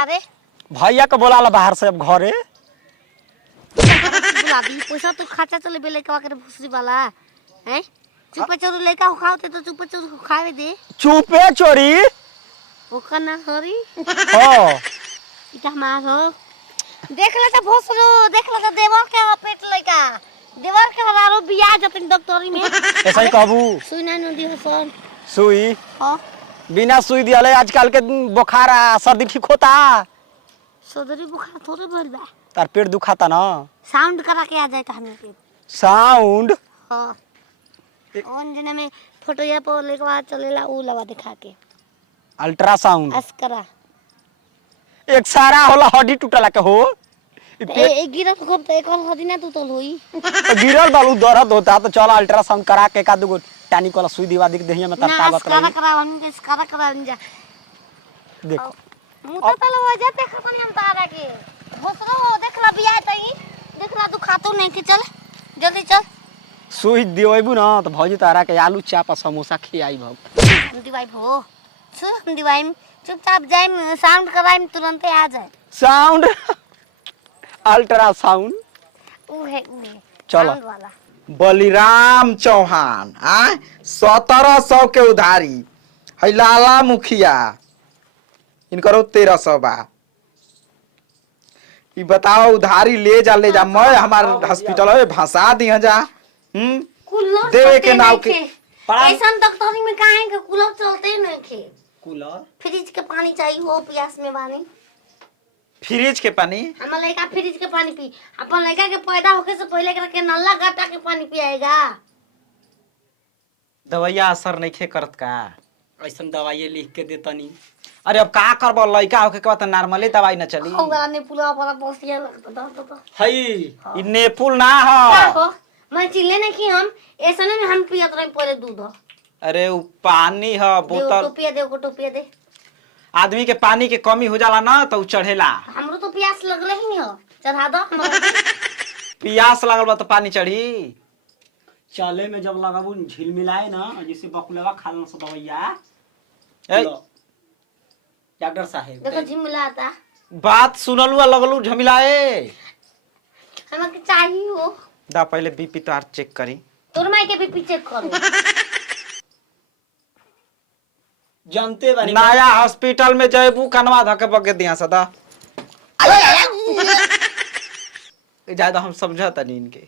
का रे भैया के बोला ला बाहर से अब घरे। बुला दी पैसा तो खर्चा चले बेले के वाकर भूसरी वाला हैं चुपे चोरी लेका हो खाओते तो चुपे चोरी खावे दे चुपे चोरी ओका ना हरी हां इटा मार हो देख ले तो भूसरो देख ले तो देवर के पेट लेका देवर के हरारो बियाह जतन डॉक्टरी में ऐसा ही कहबू। सुई ना नदी हो सन सुई हां बिना सुई दियाले आजकल के बुखार सर्दी ठीक होता। सदरी बुखार थोड़े भर बा तार पेट दुखाता ना साउंड करा के आ जाए का हमें पेट साउंड। हां ऑन जने में फोटो या पर लेके बाद चलेला ऊ लगा दिखा के अल्ट्रासाउंड अस्करा एक सारा होला हड्डी टूटला के हो ए गिरत खूब तो एक और हदी ना तू तो होई गिरल बालू दर्द होता तो चल अल्ट्रासाउंड करा के का दुगो टानी वाला सुई दिवा दिख देहिया में तार ताकत अस्करा रही। करा हम के अस्करा करा जा देखो मुता तल हो जाते खतनी हम तारा के भोसरो देख ला बिया तई देख ला तू खातो नहीं के चल जल्दी चल सुई देबू ना तो भौजी तारा के आलू चाप समोसा खियाई भौ। हम दिवाई भो हम दिवाई चुपचाप जाए साउंड कराई तुरंत आ जाए साउंड अल्ट्रासाउंड ऊ है चलो। sound वाला बलिराम चौहान 1700 के उधारी है लाला मुखिया इनकरो 1300 बा। ई बताओ उधारी ले जा मैं हमार हॉस्पिटल में भसा दी जा कूलर देवे के नाव के ऐसा डॉक्टरी में काहे के कूलर चलते नहीं थे कूलर फ्रिज के पानी चाहिए हो प्यास में बानी फ्रिज के पानी हम लड़का फ्रिज के पानी पी अपन लड़का के पैदा होके से पहले के नल्ला गट्टा के पानी पियाएगा दवाइया असर नहीं करत का ऐसा दवाई लिख के देतनी। अरे अब का करबो लइका होके के बाद नॉर्मली दवाई न चली। हो गला ने पुलवा पर बसिया लगता तो हई ई नेपुल ना का हो। हो मैं चिल्ले नहीं कि हम ऐसा नहीं हम पियत रहे पहले दूध अरे उ पानी ह बोतल टोपिया दे को टोपिया दे आदमी के पानी के कमी हो जाला ना तो उ चढ़ेला। हमरो तो प्यास लगले ही नहीं हो चढ़ा दो प्यास लगल बा तो पानी चढ़ी। चले में जब लगाबू झिल मिलाए ना जैसे बकुलवा खालन से दवाइया डॉक्टर साहब देखो झिमलाता बात सुनलू लगलू झमिलाए। हमें के चाहिए हो दा पहले बीपी तो चेक करी तोर माई के भी पीछे करो जानते बानी नया हॉस्पिटल में जयबू कनवा धके बगे दिया सदा ज्यादा हम समझा तनी इनके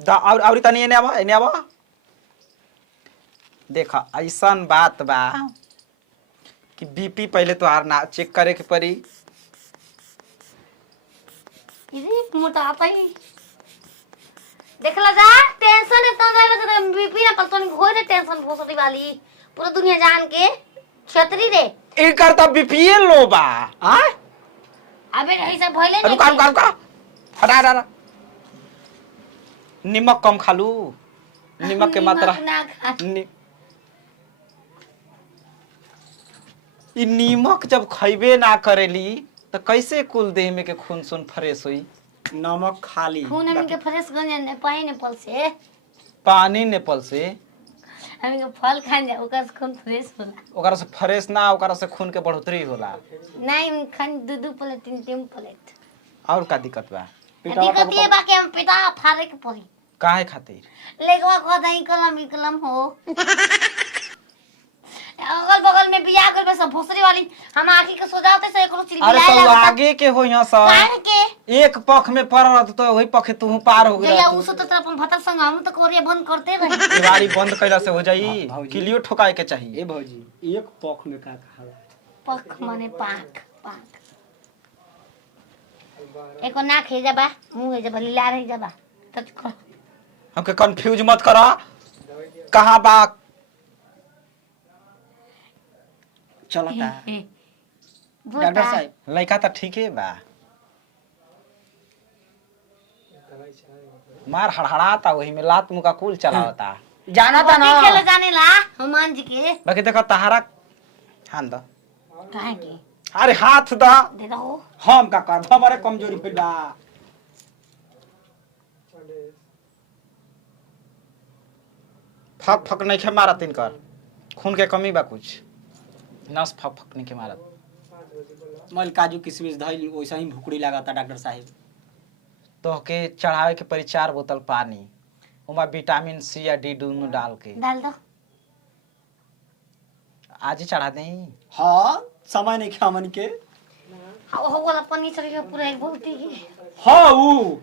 दा और तनी एने आवा देखा ऐसन बात बा कि बीपी पहले तो आर ना चेक करे के पड़ी। इधर मोटा आता ही देखला जा टेंशन इतना रहे बीपी ना पलतन होय रे टेंशन भोसड़ी वाली पूरा दुनिया जान के छतरी रे इनकर तो बीपी लो बा आ अबे नहीं सब भइले नहीं रुका हटा नमक कम खालू नमक के मात्रा ना खा ई नीमक जब खइबे ना करेली तो कैसे कुल देह में के खून सुन फ्रेश हुई। नमक खाली खून हम के फ्रेश गन ने पानी ने पल से पानी नेपाल से हम के फल खान जा ओकर से खून फ्रेश होला ओकरा से फ्रेश ना ओकरा से खून के बढ़ोतरी होला। नहीं खान दो प्लेट तीन प्लेट और का दिक्कत बा दिक्कत ये बा कि हम पेटा फाड़े के पड़ी काहे खातिर लेगवा को दई कलम हो अगल बगल में बियाह कर में सब भोसरी वाली हम आखी के सोजाते से एकरो चिल अरे बिलाए तो लगता आगे के हो यहाँ सब काहे के एक पख में पड़ रहा तो वही पख तू पार हो या गया उस तो तरफ अपन भतर संग हम तो कोरिया बंद करते रहे गाड़ी बंद कैला से हो जाई भौजी। किलियो ठोकाए के चाहिए। ए भौजी एक पख में का कहा पख माने पाक पाक एको ना खे जाबा मुंह जाबा लीला रह जाबा तो हमके कंफ्यूज मत करा कहां बा चलता बोलता डॉक्टर साहब लड़का तो ठीक है बा मार हड़हड़ाता वही में लात मुका कुल चलावता जाना था ना खेले जाने ला हनुमान जी के बाकी देखो तहारा हां द काहे के अरे हाथ द दे दो हम का कर हमारे कमजोरी भइल बा फक फक नहीं खे मारत इनकर खून के कमी बा कुछ नस फक फक नहीं के मारत मल काजू किशमिश धइल वैसा ही भुकड़ी लगाता डॉक्टर साहब। तो के चढ़ावे के पड़ी 4 बोतल पानी, उमा विटामिन सी या डी दोनों डाल के डाल दो। आज ही चढ़ा दें। हाँ समय नहीं खा मन के। हो वाला पानी चढ़ पूरा एक बहुत ही। हाँ ऊ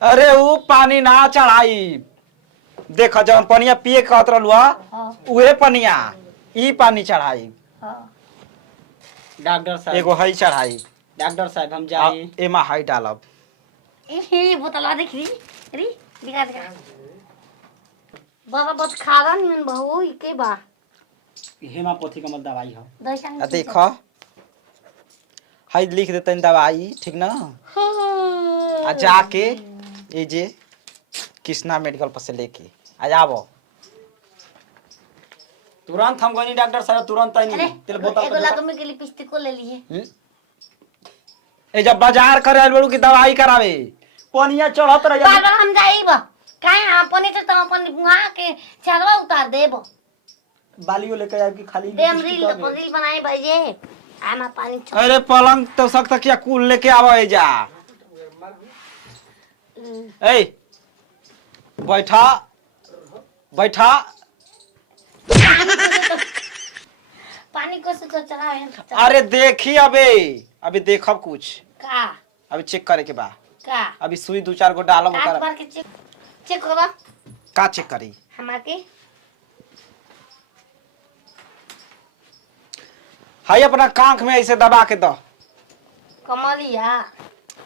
अरे वो पानी ना चढ़ाई, देखा जब पनिया पिए के कहत रहलू हाँ उहे पनिया ई पानी चढ़ाई। हाँ डॉक्टर साहब एगो हई चढ़ाई। डॉक्टर साहब हम जाए। एमा हई डालब। ए बोतल देख री री दिखा दिखा बाबा बहुत खारा नहीं बहु के बा हेमापोथी कमल दवाई है। दर्शन देखो हई लिख देते दवाई, ठीक ना। आ जाके ये जे कृष्णा मेडिकल पर से लेके आ जाबो। तुरंत हम गनी डॉक्टर साहब तुरंत आई अरे नहीं तेल बोतल एगो लगमे के लिपस्टिक को ले लिए। ए जब बाजार करे आइल बड़ू की दवाई करावे पनिया चढ़त रह बार बार हम जाइब काहे अपने से तुम अपन वहां के चलवा उतार देब। बालियो लेके आए कि खाली देम रील बनाए भाईजे आमा पानी छोड़। अरे पलंग तो सख्त किया कुल लेके आवे जा। ए बैठा बैठा पानी को से तो चढ़ावे। अरे देखी अभी देखब कुछ, का अभी चेक करे के बा। का अभी सुई 2-4 गो डालब काट ओकर बार के चेक करो का चेक करी। हमार के हाई अपना कांख में ऐसे दबा के दो। कमलिया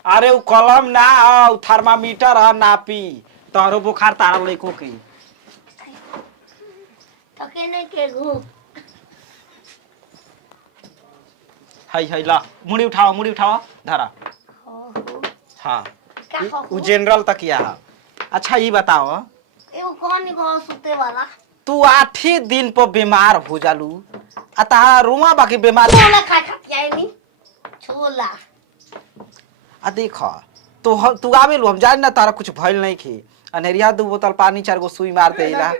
अरे उ कलम ना ह, उ थर्मामीटर ह, नापी तोहरो बुखार तारा लइको के। तके नहीं के घू हाई ला मुड़ी उठाओ धरा। हाँ का उ जनरल तकिया है। अच्छा ये बताओ एगो कौन को सुते वाला तू 8 ही दिन पर बीमार हो जालू आ तारा रुआ बाकी बीमार छोला खा खाती नहीं छोला। आ देख तू आवे लू हम जान ना तारा कुछ भइल नहीं खे। अनेरिया 2 बोतल पानी 4 गो सुई मार देला।